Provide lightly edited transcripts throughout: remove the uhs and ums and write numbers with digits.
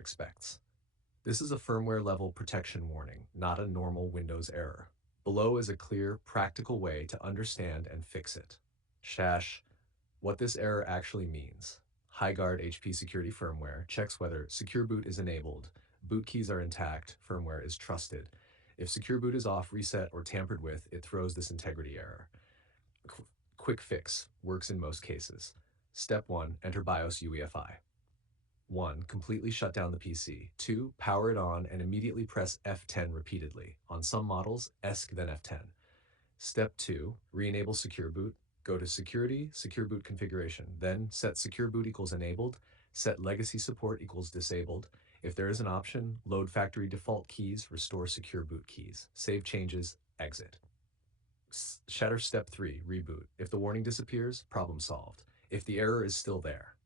expects. This is a firmware level protection warning, not a normal Windows error. Below is a clear, practical way to understand and fix it. Shash, what this error actually means. HighGuard HP security firmware checks whether secure boot is enabled, boot keys are intact, firmware is trusted. If secure boot is off, reset, or tampered with, it throws this integrity error. Quick fix works in most cases. Step 1, enter BIOS UEFI. 1. Completely shut down the PC. 2. Power it on and immediately press F10 repeatedly. On some models, ESC then F10. Step 2. Re-enable Secure Boot. Go to Security, Secure Boot Configuration. Then set Secure Boot equals enabled. Set Legacy Support equals disabled. If there is an option, load factory default keys, restore Secure Boot keys. Save changes, exit. Shatter Step 3. Reboot. If the warning disappears, problem solved. If the error is still there.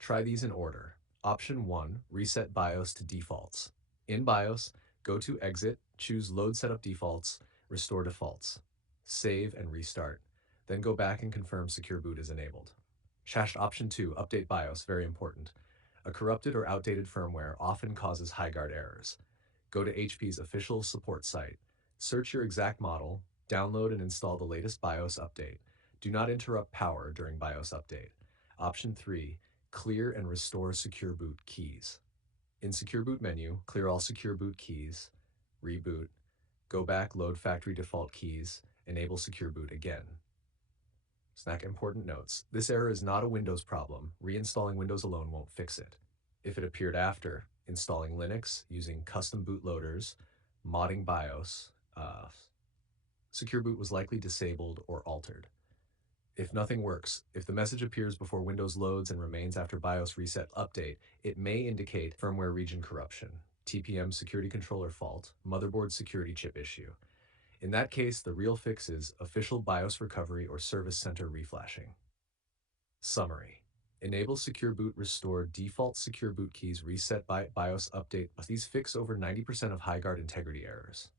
Try these in order. Option 1, reset BIOS to defaults. In BIOS, go to Exit, choose Load Setup Defaults, Restore Defaults. Save and restart. Then go back and confirm Secure Boot is enabled. Shash Option 2, Update BIOS, very important. A corrupted or outdated firmware often causes HighGuard errors. Go to HP's official support site. Search your exact model, download and install the latest BIOS update. Do not interrupt power during BIOS update. Option 3, clear and restore Secure Boot keys. In Secure Boot menu, clear all Secure Boot keys, reboot, go back, load factory default keys, enable Secure Boot again. Snack important notes. This error is not a Windows problem. Reinstalling Windows alone won't fix it. If it appeared after installing Linux, using custom bootloaders, modding BIOS, Secure Boot was likely disabled or altered. If nothing works, if the message appears before Windows loads and remains after BIOS reset update, it may indicate firmware region corruption, TPM security controller fault, motherboard security chip issue. In that case, the real fix is official BIOS recovery or service center reflashing. Summary. Enable Secure Boot, restore default Secure Boot keys, reset BIOS update. These fix over 90% of HighGuard integrity errors.